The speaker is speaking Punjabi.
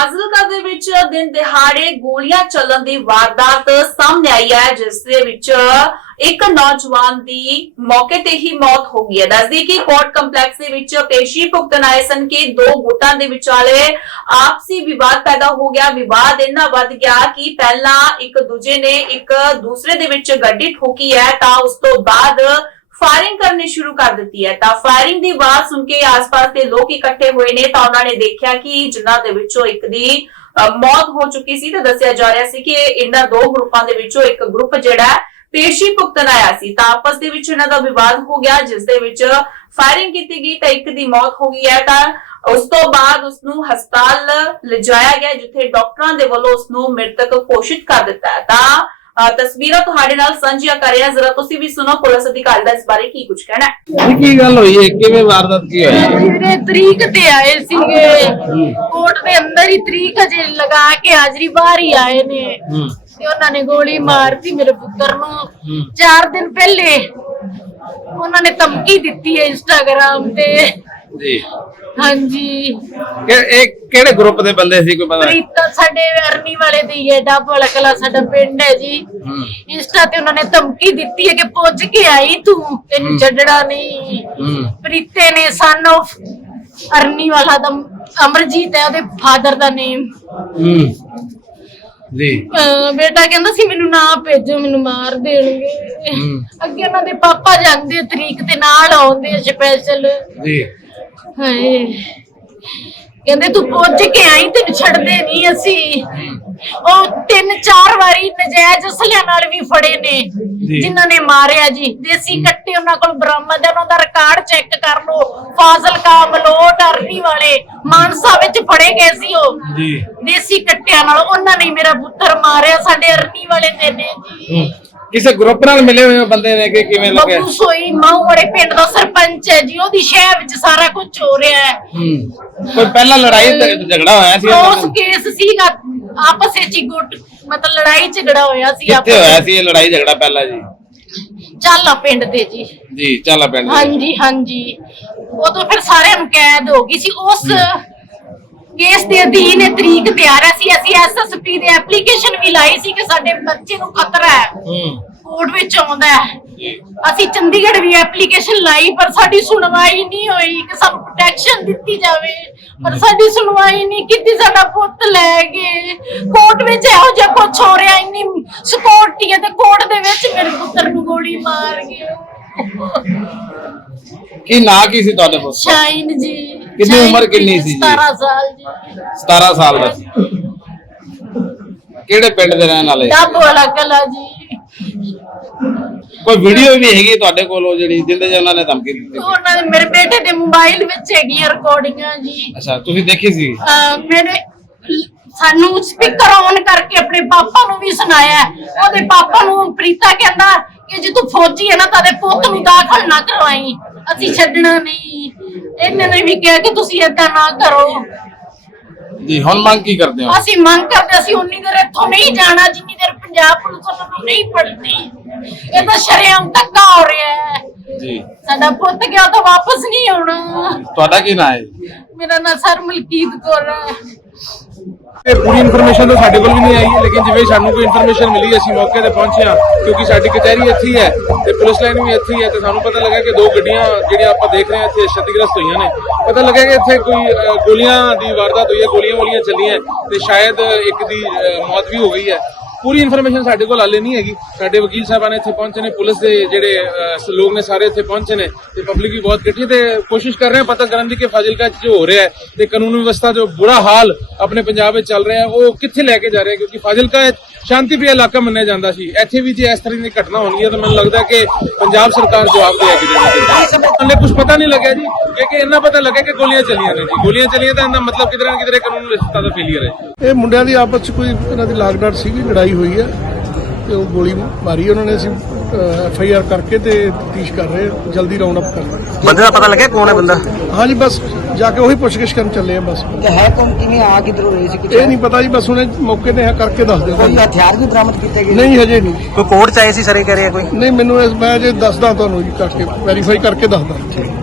ਫਾਜ਼ਿਲਕਾ ਦੇ ਵਿੱਚ ਦਿਨ ਦਿਹਾੜੇ ਗੋਲੀਆਂ ਚੱਲਣ ਦੀ ਵਾਰਦਾਤ ਸਾਹਮਣੇ ਆਈ ਹੈ, ਜਿਸ ਦੇ ਵਿੱਚ ਇੱਕ ਨੌਜਵਾਨ ਦੀ ਮੌਕੇ ਤੇ ਹੀ ਮੌਤ ਹੋ ਗਈ ਹੈ। ਦੱਸਦੀ ਕਿ ਕੋਰਟ ਕੰਪਲੈਕਸ ਦੇ ਵਿੱਚ ਪੇਸ਼ੀ ਭੁਗਤਣ ਆਏ ਸਨ ਕਿ ਦੋ ਗੁੱਟਾਂ ਦੇ ਵਿਚਾਲੇ ਆਪਸੀ ਵਿਵਾਦ ਪੈਦਾ ਹੋ ਗਿਆ। ਵਿਵਾਦ ਇੰਨਾ ਵੱਧ ਗਿਆ ਕਿ ਪਹਿਲਾਂ ਇੱਕ ਦੂਜੇ ਨੇ ਇੱਕ ਦੂਸਰੇ ਦੇ ਵਿੱਚ ਗੱਡੀ ਠੋਕੀ ਹੈ ਤਾਂ ਉਸ ਤੋਂ ਬਾਅਦ ਫਾਇਰਿੰਗ ਕਰਨੀ ਸ਼ੁਰੂ ਕਰ ਦਿੱਤੀ ਹੈ। ਤਾਂ ਫਾਇਰਿੰਗ ਦੀ ਆਵਾਜ਼ ਸੁਣ ਕੇ ਆਸ-ਪਾਸ ਦੇ ਲੋਕ ਇਕੱਠੇ ਹੋਏ ਨੇ ਤਾਂ ਉਹਨਾਂ ਨੇ ਦੇਖਿਆ ਕਿ ਜਿਨ੍ਹਾਂ ਦੇ ਵਿੱਚੋਂ ਇੱਕ ਦੀ ਮੌਤ ਹੋ ਚੁੱਕੀ ਸੀ ਤੇ ਦੱਸਿਆ ਜਾ ਰਿਹਾ ਸੀ ਕਿ ਇਹਨਾਂ ਦੋ ਗਰੁੱਪਾਂ ਦੇ ਵਿੱਚੋਂ ਇੱਕ ਗਰੁੱਪ ਜਿਹੜਾ ਪੇਸ਼ੀ ਭੁਗਤਣ ਆਇਆ ਸੀ। ਤਾਂ ਆਪਸ ਦੇ ਵਿੱਚ ਇਹਨਾਂ ਦਾ ਵਿਵਾਦ ਹੋ ਗਿਆ, ਜਿਸ ਦੇ ਵਿੱਚ ਫਾਇਰਿੰਗ ਕੀਤੀ ਗਈ ਤਾਂ ਇੱਕ ਦੀ ਮੌਤ ਹੋ ਗਈ ਹੈ। ਤਾਂ ਉਸ ਤੋਂ ਬਾਅਦ ਉਸ ਨੂੰ ਹਸਪਤਾਲ ਲਿਜਾਇਆ ਗਿਆ, ਜਿੱਥੇ ਡਾਕਟਰਾਂ ਦੇ ਵੱਲੋਂ ਉਸ ਨੂੰ ਮ੍ਰਿਤਕ ਘੋਸ਼ਿਤ ਕਰ ਦਿੱਤਾ ਤਾਂ ਤਸਵੀਰਾਂ ਤੁਹਾਡੇ ਨਾਲ ਸਾਂਝੀਆਂ ਕਰ ਰਹੇ। ਜ਼ਰਾ ਤੁਸੀਂ ਵੀ ਸੁਣੋ ਪੁਲਿਸ ਅਧਿਕਾਰੀ ਦਾ ਇਸ ਬਾਰੇ ਕੀ ਕੁਝ ਕਹਿਣਾ ਹੈ। ਇਹ ਕੀ ਗੱਲ ਹੋਈ ਹੈ? ਕਿਵੇਂ ਵਾਰਦਾਤ ਕੀ ਹੋਈ? ਹੈ? ਵੀਰੇ ਤਰੀਕ ਤੇ ਆਏ ਸੀਗੇ। ਕੋਰਟ ਦੇ ਅੰਦਰ ਹੀ ਤਰੀਕ ਅਜੇ ਲਗਾ ਕੇ ਹਾਜ਼ਰੀ ਬਾਹਰ ਹੀ ਆਏ ਨੇ। ਤੇ ਉਹਨਾਂ ਨੇ ਗੋਲੀ ਮਾਰਤੀ ਮੇਰੇ ਪੁੱਤਰ ਨੂੰ। 4 ਦਿਨ ਪਹਿਲੇ ਉਹਨਾਂ ਨੇ ਧਮਕੀ ਦਿੱਤੀ ਹੈ ਇੰਸਟਾਗ੍ਰਾਮ ਤੇ। ਜੀ। ਹਾਂਜੀ। ਕਿ ਇਹ ਕਿਹੜੇ ਗਰੁੱਪ ਦੇ ਬੰਦੇ ਸੀ ਕੋਈ ਪਤਾ? ਪ੍ਰੀਤਾ ਸਾਡੇ ਅਰਨੀ ਵਾਲੇ ਦੀ ਹੈ ਡੱਬ ਵਾਲਾ ਕਲਾ ਸਾਡਾ ਪਿੰਡ ਹੈ ਜੀ। ਹੂੰ। ਇੰਸਟਾ ਤੇ ਉਹਨਾਂ ਨੇ ਧਮਕੀ ਦਿੱਤੀ ਹੈ ਕਿ ਪੁੱਜ ਕੇ ਆਈ ਤੂੰ ਤੈਨੂੰ ਛੱਡਣਾ ਨਹੀਂ। ਹੂੰ। ਪ੍ਰੀਤੇ ਨੇ ਸਨ ਆਫ ਅਰਨੀ ਵਾਲਾ ਦਾ ਅਮਰਜੀਤ ਹੈ ਉਹਦੇ ਫਾਦਰ ਦਾ ਨੇਮ ਹੂੰ। ਜੀ। ਬੇਟਾ ਕਹਿੰਦਾ ਸੀ ਮੈਨੂੰ ਨਾ ਭੇਜੋ ਮੈਨੂੰ ਮਾਰ ਦੇਣਗੇ। ਹੂੰ। ਅੱਗੇ ਉਹਨਾਂ ਦੇ ਪਾਪਾ ਜਾਂਦੇ ਆ ਤਰੀਕ ਤੇ ਨਾਲ ਆਉਂਦੇ ਸਪੈਸ਼ਲ ਜੀ। ਹਾਏ। ਕਹਿੰਦੇ ਤੂੰ ਪੁੱਜ ਕੇ ਆਈ ਤੈਨੂੰ ਛੱਡਦੇ ਨਹੀਂ ਅਸੀਂ। ਉਹ ਤਿੰਨ ਚਾਰ ਵਾਰੀ ਨਜਾਇਜ਼ ਅਸਲਿਆਂ ਨਾਲ ਵੀ ਫੜੇ ਨੇ। ਜਿਨ੍ਹਾਂ ਨੇ ਮਾਰਿਆ ਜੀ। ਦੇਸੀ ਕੱਟੇ ਉਹਨਾਂ ਕੋਲ ਬਰਾਮਦ ਹੈ ਉਹਨਾਂ ਦਾ ਰਿਕਾਰਡ ਚੈੱਕ ਕਰ ਲਓ। ਫਾਜ਼ਿਲਕਾ ਮਲੋਟ ਅਰਨੀ ਵਾਲੇ ਮਾਨਸਾ ਵਿੱਚ ਫੜੇ ਗਏ ਸੀ ਉਹ। ਜੀ। ਦੇਸੀ ਕੱਟਿਆਂ ਨਾਲ ਉਹਨਾਂ ਨੇ ਮੇਰਾ ਪੁੱਤਰ ਮਾਰਿਆ ਸਾਡੇ ਅਰਨੀ ਵਾਲੇ ਨੇ ਨੇ ਜੀ। ਕਿਸੇ ਗਰੁੱਪ ਨਾਲ ਮਿਲੇ ਹੋਏ ਬੰਦੇ ਨੇ ਕਿ ਕਿਵੇਂ ਲੱਗਿਆ? ਬੱਬੂ ਸੋਈ ਵਾਲੇ ਪਿੰਡ ਦਾ ਸਰਪੰਚ ਹੈ ਜੀ ਉਹਦੀ ਸ਼ਹਿਰ ਵਿੱਚ ਸਾਰਾ ਕੁਝ ਹੋ ਰਿਹਾ ਹੈ। ਹੂੰ। ਕੋਈ ਪਹਿਲਾਂ ਲੜਾਈ ਤੇ ਝਗੜਾ ਹੋਇਆ ਸੀ ਉਸ? ਕੇਸ ਸੀਗਾ ਆਪਸ ਵਿੱਚ ਹੀ ਗੁੱਟ ਮਤਲਬ ਲੜਾਈ ਝਗੜਾ ਹੋਇਆ ਸੀ ਕਿੱਥੇ ਹੋਇਆ ਸੀ ਇਹ ਲੜਾਈ ਝਗੜਾ ਪਹਿਲਾਂ ਜੀ? ਚਾਲਾ ਪਿੰਡ ਤੇ ਜੀ। ਜੀ ਚਾਲਾ ਪਿੰਡ ਦੇ। ਹਾਂਜੀ ਹਾਂਜੀ। ਉਦੋਂ ਫਿਰ ਸਾਰਿਆਂ ਨੂੰ ਕੈਦ ਹੋ ਗਈ ਸੀ। ਉਸ ਕੇਸ ਦੇ ਅਧੀਨ ਇਹ ਤਰੀਕ ਤੇ ਆ ਰਿਹਾ ਸੀ ਅਸੀਂ ਐਸਐਸਪੀ ਦੇ ਐਪਲੀਕੇਸ਼ਨ ਵੀ ਲਾਈ ਸੀ ਕਿ ਸਾਡੇ ਬੱਚੇ ਨੂੰ ਖਤਰਾ ਹੈ। ਹੂੰ। ਕੋਰਟ ਵਿੱਚ ਆਉਂਦਾ ਹੈ। ਅਸੀਂ ਚੰਡੀਗੜ੍ਹ ਵੀ ਐਪਲੀਕੇਸ਼ਨ ਲਾਈ ਪਰ ਸਾਡੀ ਸੁਣਵਾਈ ਨਹੀਂ ਹੋਈ ਕਿ ਸਾਨੂੰ ਪ੍ਰੋਟੈਕਸ਼ਨ ਦਿੱਤੀ ਜਾਵੇ। ਪਰ ਸਾਡੀ ਸੁਣਵਾਈ ਨਹੀਂ ਕੀਤੀ ਸਾਡਾ ਪੁੱਤ ਲੈ ਗਏ। ਕੋਰਟ ਵਿੱਚ ਇਹੋ ਜਿਹਾ ਕੁਝ ਹੋ ਰਿਹਾ ਇੰਨੀ ਸਿਕਿਉਰਿਟੀ ਹੈ ਤੇ ਕੋਰਟ ਦੇ ਵਿੱਚ ਮੇਰੇ ਪੁੱਤਰ ਨੂੰ ਗੋਲੀ ਮਾਰ ਗਏ। ਕੀ ਨਾਂ ਕੀ ਸੀ ਤੁਹਾਡੇ ਕੋਲ ਸ਼ਾਈਨ ਜੀ। ਕਿੰਨੀ ਉਮਰ ਕਿੰਨੀ ਸੀ ਜੀ? 17 ਸਾਲ ਜੀ। 17 ਸਾਲ ਦਾ ਸੀ। ਕਿਹੜੇ ਪਿੰਡ ਦੇ ਰਹਿਣ ਵਾਲੇ ਡੱਬ ਵਾਲਾ ਕਲਾ ਜੀ। ਕੋਈ ਵੀਡੀਓ ਵੀ ਹੈਗੀ ਤੁਹਾਡੇ ਕੋਲ ਉਹ ਜਿਹੜੀ ਜਿੰਦੇ ਚ ਉਹਨਾਂ ਨੇ ਧਮਕੀ ਦਿੱਤੀ ਸੀ? ਉਹਨਾਂ ਦੇ ਮੇਰੇ ਬੇਟੇ ਦੇ ਮੋਬਾਈਲ ਵਿੱਚ ਹੈਗੀਆਂ ਰਿਕਾਰਡਿੰਗਾਂ ਜੀ। ਅੱਛਾ ਤੁਸੀਂ ਦੇਖੀ ਸੀ? ਅਹ ਮੇਰੇ ਸਾਨੂੰ ਸਪੀਕਰ ਔਨ ਕਰਕੇ ਆਪਣੇ ਪਾਪਾ ਨੂੰ ਵੀ ਸੁਣਾਇਆ ਹੈ। ਉਹਦੇ ਪਾਪਾ ਨੂੰ ਪ੍ਰੀਤਾ ਕਹਿੰਦਾ ਕਿ ਜੇ ਤੂੰ ਫੌਜੀ ਹੈ ਨਾ ਤਾਂ ਦੇ ਪੁੱਤ ਨੂੰ ਦਾਖਲ ਨਾ ਕਰਵਾਈ। ਅਸੀਂ ਛੱਡਣਾ ਨਹੀਂ। ਇਹਨਾਂ ਨੇ ਵੀ ਕਿਹਾ ਕਿ ਤੁਸੀਂ ਏਦਾਂ ਨਾ ਕਰੋ। ਜੀ ਹੁਣ ਮੰਗ ਕੀ ਕਰਦੇ ਹੋ? ਅਸੀਂ ਮੰਗ ਕਰਦੇ ਅਸੀਂ ਉਨੀ ਦੇਰ ਇੱਥੋਂ ਨਹੀਂ ਜਾਣਾ ਜਿੰਨੀ ਦੇਰ ਪੰਜਾਬ ਪੁਲਿਸ ਉਹਨਾਂ ਨੂੰ ਨਹੀਂ ਪੜਦੀ ਇਹ ਤਾਂ ਸ਼ਰੇਆਮ ਧੱਕਾ ਹੋ ਰਿਹਾ ਹੈ। ਜੀ। ਸਾਡਾ ਪੁੱਤ ਗਿਆ ਤਾਂ ਵਾਪਸ ਨਹੀਂ ਆਉਣਾ। ਤੁਹਾਡਾ ਕੀ ਨਾਂ ਹੈ? ਮੇਰਾ ਨਾਂ ਸਰ ਮਲਕੀਤ ਕੌਰ ਹੈ। ਇਹ ਪੂਰੀ ਇਨਫੋਰਮੇਸ਼ਨ ਤਾਂ ਸਾਡੇ ਕੋਲ ਵੀ ਨਹੀਂ ਆਈ ਹੈ ਲੇਕਿਨ ਜਿਵੇਂ ਸਾਨੂੰ ਕੋਈ ਇਨਫੋਰਮੇਸ਼ਨ ਮਿਲੀ ਅਸੀਂ ਮੌਕੇ ਤੇ ਪਹੁੰਚਿਆ ਕਿਉਂਕਿ ਸਾਡੀ ਕਚਹਿਰੀ ਇੱਥੇ ਹੀ ਹੈ ਤੇ ਪੁਲਿਸ ਲਾਈਨ ਵੀ ਇੱਥੇ ਹੀ ਹੈ ਤੇ ਸਾਨੂੰ ਪਤਾ ਲੱਗਾ ਕਿ ਦੋ ਗੱਡੀਆਂ ਜਿਹੜੀਆਂ ਆਪਾਂ ਦੇਖ ਰਹੇ ਹਾਂ ਇੱਥੇ ਛਤੀਗ੍ਰਸਤ ਹੋਈਆਂ ਨੇ। ਪਤਾ ਲੱਗਾ ਕਿ ਇੱਥੇ ਕੋਈ ਅ, ਗੋਲੀਆਂ ਦੀ ਵਾਰਦਾਤ ਹੋਈ ਹੈ ਗੋਲੀਆਂ ਗੋਲੀਆਂ ਚੱਲੀਆਂ ਤੇ ਸ਼ਾਇਦ ਇੱਕ ਦੀ ਅ, ਮੌਤ ਵੀ ਹੋ ਗਈ ਹੈ। ਪੂਰੀ ਇਨਫੋਰਮੇਸ਼ਨ ਸਾਡੇ ਕੋਲ ਹਾਲੇ ਨਹੀਂ ਹੈਗੀ। ਸਾਡੇ ਵਕੀਲ ਸਾਹਿਬਾਨ ਇੱਥੇ ਪਹੁੰਚੇ ਨੇ, ਪੁਲਿਸ ਦੇ ਜਿਹੜੇ ਲੋਕ ਨੇ ਸਾਰੇ ਇੱਥੇ ਪਹੁੰਚੇ ਨੇ ਤੇ ਪਬਲਿਕ ਵੀ ਬਹੁਤ ਇਕੱਠੀ ਤੇ ਕੋਸ਼ਿਸ਼ ਕਰ ਰਹੇ ਹਾਂ ਪਤਾ ਕਰਨ ਦੀ ਕਿ ਫਾਜ਼ਿਲਕਾ 'ਚ ਜੋ ਹੋ ਰਿਹਾ ਹੈ ਤੇ ਕਾਨੂੰਨ ਵਿਵਸਥਾ ਜੋ ਬੁਰਾ ਹਾਲ ਆਪਣੇ ਪੰਜਾਬ ਵਿੱਚ ਚੱਲ ਰਿਹਾ ਹੈ ਉਹ ਕਿੱਥੇ ਲੈ ਕੇ ਜਾ ਰਿਹਾ ਕਿਉਂਕਿ ਫਾਜ਼ਿਲਕਾ ਸ਼ਾਂਤੀਪ੍ਰਿਆ ਇਲਾਕਾ ਮੰਨਿਆ ਜਾਂਦਾ ਸੀ। ਇੱਥੇ ਵੀ ਜੇ ਇਸ ਤਰ੍ਹਾਂ ਦੀ ਘਟਨਾ ਹੋਣੀ ਹੈ ਤਾਂ ਮੈਨੂੰ ਲੱਗਦਾ ਕਿ ਪੰਜਾਬ ਸਰਕਾਰ ਜਵਾਬ ਦੇਗੀ ਜਿਹਦੇ ਹਲੇ ਕੁਝ ਪਤਾ ਨਹੀਂ ਲੱਗਿਆ ਜੀ, ਕਿਉਂਕਿ ਇੰਨਾ ਪਤਾ ਲੱਗਿਆ ਕਿ ਗੋਲੀਆਂ ਚੱਲੀਆਂ ਨੇ ਜੀ। ਗੋਲੀਆਂ ਚੱਲੀਆਂ ਤਾਂ ਇਹਦਾ ਮਤਲਬ ਕਿਧਰੇ ਨਾ ਕਿਧਰੇ ਕਾਨੂੰਨ ਵਿਵਸਥਾ ਦਾ ਫੇਲਿਅਰ ਹੈ। ਇਹ ਮੁੰਡਿਆਂ ਦੀ ਆਪਸ ਚ ਕੋਈ ਇਹਨਾਂ ਦੀ ਲਾਗਡਾਟ ਸੀਗੀ, ਲੜਾਈ ਹੋਈ ਹੈ ਤੇ ਉਹ ਗੋਲੀ ਮਾਰੀ ਉਹਨਾਂ ਨੇ ਅਸੀਂ ਐਫ ਆਈ ਆਰ ਕਰਕੇ ਤੇ ਤਫਤੀਸ਼ ਕਰ ਰਹੇ ਹਾਂ। ਜਲਦੀ ਰਾਉਂਡ ਅਪ ਕਰ ਰਹੇ ਬੰਦੇ ਦਾ ਪਤਾ ਲੱਗਿਆ ਕੌਣ ਹੈ ਬੰਦਾ? ਹਾਂ ਹਾਂਜੀ ਬਸ ਜਾ ਕੇ ਉਹੀ ਪੁੱਛਗਿੱਛ ਕਰਨ ਚੱਲੇ ਆ ਬਸ। ਕਿ ਹੈ ਕੌਣ? ਕਿਵੇਂ ਆ ਕਿਧਰੋਂ ਰਹੀ ਸੀ ਕੁਝ ਇਹ ਨਹੀਂ ਪਤਾ ਜੀ ਬਸ ਉਹਨੇ ਮੌਕੇ ਤੇ ਕਰਕੇ ਦੱਸ ਦਿਓ ਕੋਈ ਹਥਿਆਰ ਵੀ ਬਰਾਮਦ ਕੀਤੇ ਗਏ? ਨਹੀਂ ਹਜੇ ਨਹੀਂ। ਕੋਈ ਕੋਰਟ ਚ ਆਏ ਸੀ ਸਰੇ ਕਹ ਰਹੇ ਕੋਈ? ਨਹੀਂ ਮੈਨੂੰ ਇਸ ਮੈਂ ਜੇ ਦੱਸਦਾ ਤੁਹਾਨੂੰ ਜੀ ਕਰਕੇ ਵੈਰੀਫਾਈ ਕਰਕੇ ਦੱਸਦਾ।